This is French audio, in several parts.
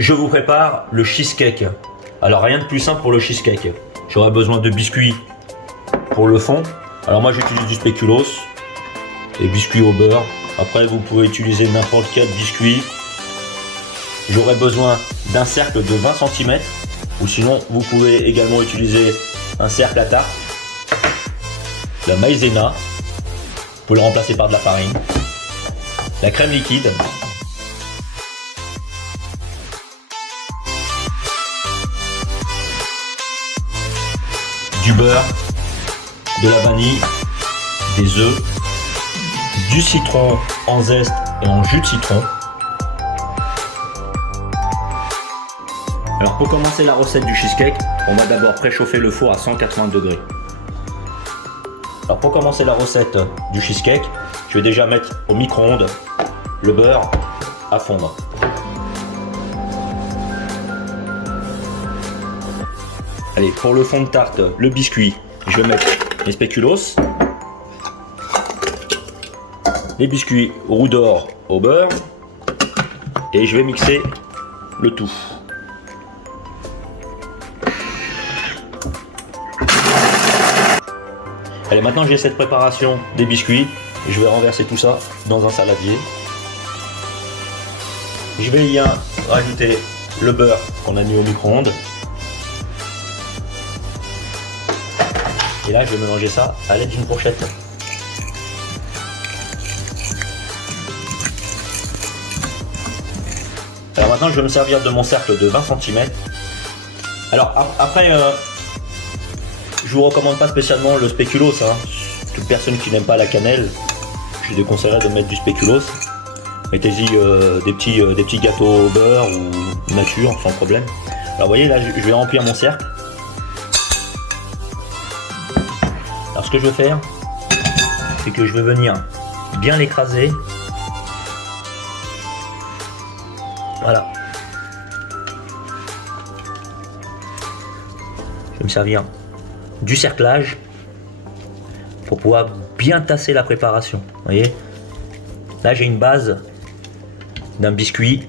je vous prépare le cheesecake. Alors rien de plus simple pour le cheesecake. J'aurai besoin de biscuits pour le fond. Alors moi j'utilise du spéculoos et biscuits au beurre. Après vous pouvez utiliser n'importe quel biscuit. J'aurai besoin d'un cercle de 20 cm ou sinon vous pouvez également utiliser un cercle à tarte. La maïzena, vous pouvez le remplacer par de la farine. La crème liquide. Du beurre, de la vanille, des œufs, du citron en zeste et en jus de citron. Alors pour commencer la recette du cheesecake, on va d'abord préchauffer le four à 180 degrés. Alors pour commencer la recette du cheesecake, je vais déjà mettre au micro-ondes le beurre à fondre. Allez, pour le fond de tarte, le biscuit, je vais mettre les spéculoos, les biscuits roux d'or au beurre et je vais mixer le tout. Allez, maintenant j'ai cette préparation des biscuits, je vais renverser tout ça dans un saladier. Je vais y rajouter le beurre qu'on a mis au micro-ondes. Et là, je vais mélanger ça à l'aide d'une fourchette. Alors maintenant, je vais me servir de mon cercle de 20 cm. Alors après, je vous recommande pas spécialement le spéculoos. Toute personne qui n'aime pas la cannelle, je déconseillerais de mettre du spéculoos. Mettez-y des petits gâteaux au beurre ou nature, sans problème. Alors vous voyez, là, je vais remplir mon cercle. Alors ce que je vais faire, c'est que je vais venir bien l'écraser. Voilà. Je vais me servir du cerclage pour pouvoir bien tasser la préparation. Vous voyez, là j'ai une base d'un biscuit.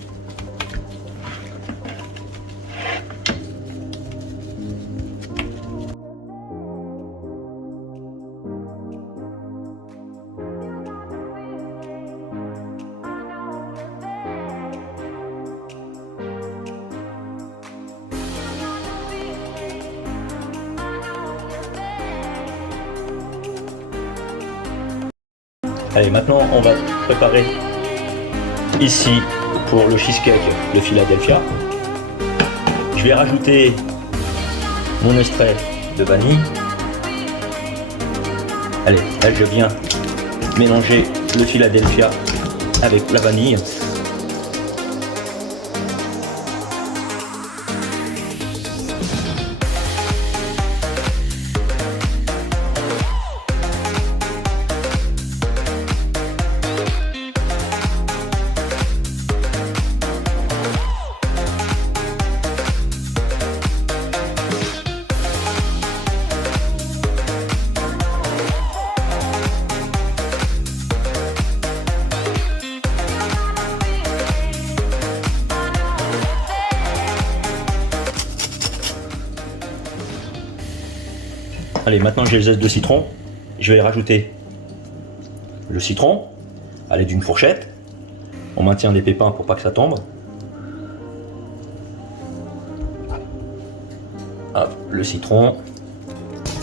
Allez, maintenant on va préparer ici pour le cheesecake le Philadelphia. Je vais rajouter mon extrait de vanille. Allez, là je viens mélanger le Philadelphia avec la vanille. Allez, maintenant j'ai le zeste de citron. Je vais rajouter le citron à l'aide d'une fourchette. On maintient des pépins pour pas que ça tombe. Hop, le citron.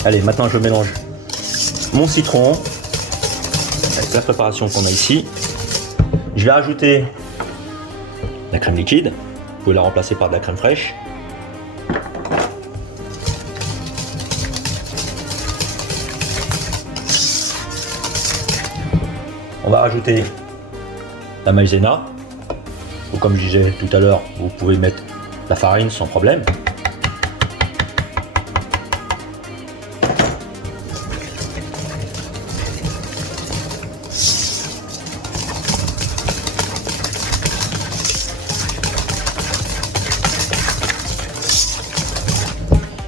Allez, maintenant je mélange mon citron avec la préparation qu'on a ici. Je vais rajouter la crème liquide. Vous pouvez la remplacer par de la crème fraîche. On va rajouter la maïzena, ou comme je disais tout à l'heure, vous pouvez mettre la farine sans problème.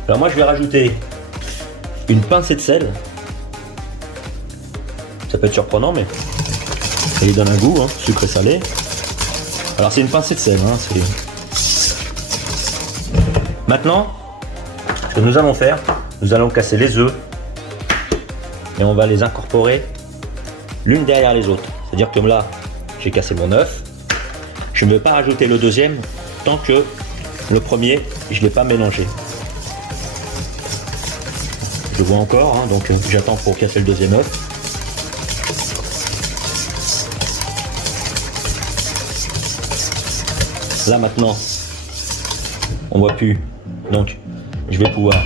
Alors moi je vais rajouter une pincée de sel. Ça peut être surprenant mais ça lui donne un goût, sucré salé. Alors c'est une pincée de sel, Maintenant, ce que nous allons faire, nous allons casser les œufs et on va les incorporer l'une derrière les autres. C'est-à-dire que là, j'ai cassé mon œuf. Je ne vais pas rajouter le deuxième tant que le premier, je ne l'ai pas mélangé. Je vois encore, hein, donc j'attends pour casser le deuxième œuf. Là maintenant, on voit plus, donc je vais pouvoir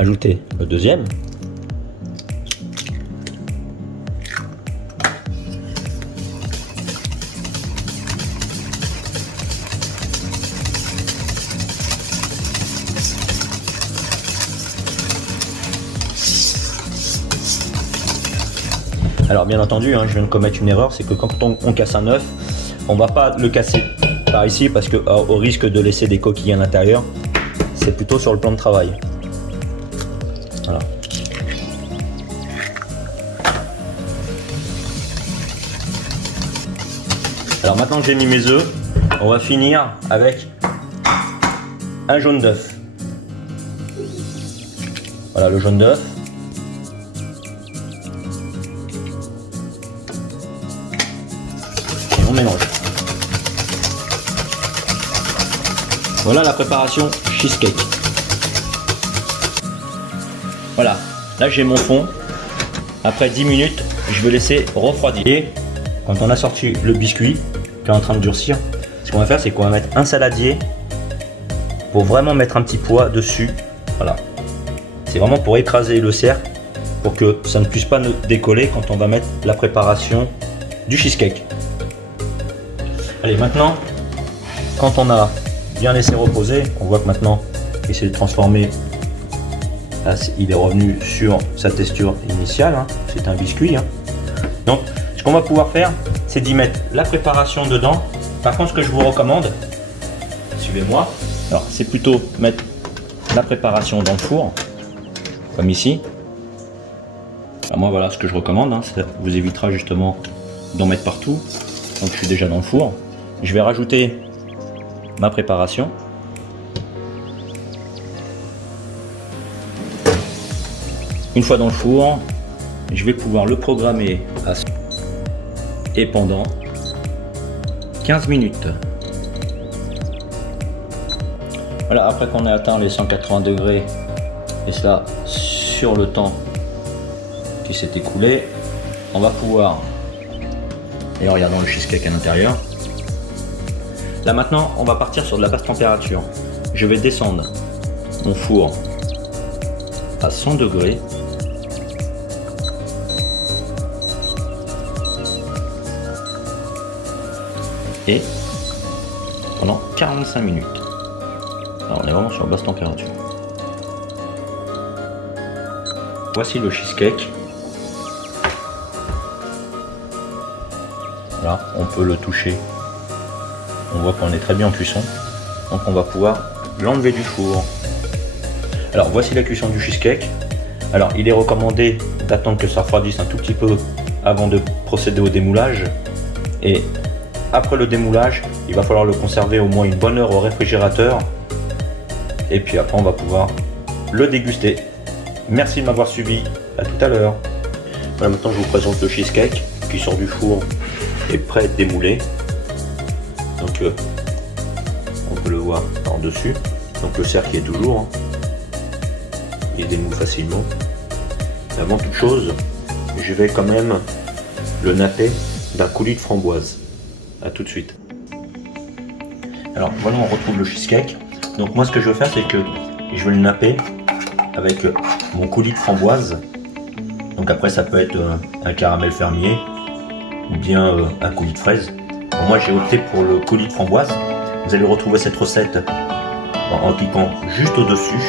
ajouter le deuxième. Alors bien entendu, hein, je viens de commettre une erreur, c'est que quand on casse un œuf, on va pas le casser par ici parce que au risque de laisser des coquilles à l'intérieur, c'est plutôt sur le plan de travail. Voilà. Alors maintenant que j'ai mis mes œufs, on va finir avec un jaune d'œuf. Voilà le jaune d'œuf. On mélange. Voilà la préparation cheesecake. Voilà, là j'ai mon fond. Après 10 minutes, je vais laisser refroidir. Et quand on a sorti le biscuit qui est en train de durcir, ce qu'on va faire, c'est qu'on va mettre un saladier pour vraiment mettre un petit poids dessus. Voilà, c'est vraiment pour écraser le cercle pour que ça ne puisse pas nous décoller quand on va mettre la préparation du cheesecake. Allez, maintenant, quand on a bien laissé reposer, on voit que maintenant, il s'est transformé, là, il est revenu sur sa texture initiale, hein. C'est un biscuit. Hein. Donc, ce qu'on va pouvoir faire, c'est d'y mettre la préparation dedans. Par contre, ce que je vous recommande, suivez-moi, alors c'est plutôt mettre la préparation dans le four, comme ici. Alors moi, voilà ce que je recommande, hein. Ça vous évitera justement d'en mettre partout. Donc, je suis déjà dans le four. Je vais rajouter ma préparation. Une fois dans le four, je vais pouvoir le programmer à et pendant 15 minutes. Voilà, après qu'on ait atteint les 180 degrés, et cela sur le temps qui s'est écoulé, on va pouvoir, et en regardant le cheesecake à l'intérieur, là maintenant, on va partir sur de la basse température. Je vais descendre mon four à 100 degrés. Et pendant 45 minutes. Alors on est vraiment sur basse température. Voici le cheesecake. Là, on peut le toucher. On voit qu'on est très bien en cuisson, donc on va pouvoir l'enlever du four. Alors voici la cuisson du cheesecake. Alors il est recommandé d'attendre que ça refroidisse un tout petit peu avant de procéder au démoulage. Et après le démoulage, il va falloir le conserver au moins une bonne heure au réfrigérateur. Et puis après on va pouvoir le déguster. Merci de m'avoir suivi, à tout à l'heure. Voilà, maintenant je vous présente le cheesecake qui sort du four et prêt à être démoulé. Donc on peut le voir en dessus. Donc le cercle est toujours, hein. Il démoule facilement. Mais avant toute chose, je vais quand même le napper d'un coulis de framboise. A tout de suite. Alors voilà, on retrouve le cheesecake. Donc moi ce que je vais faire, c'est que je vais le napper avec mon coulis de framboise. Donc après ça peut être un caramel fermier ou bien un coulis de fraise. Bon, moi j'ai opté pour le coulis de framboise. Vous allez retrouver cette recette en cliquant juste au-dessus.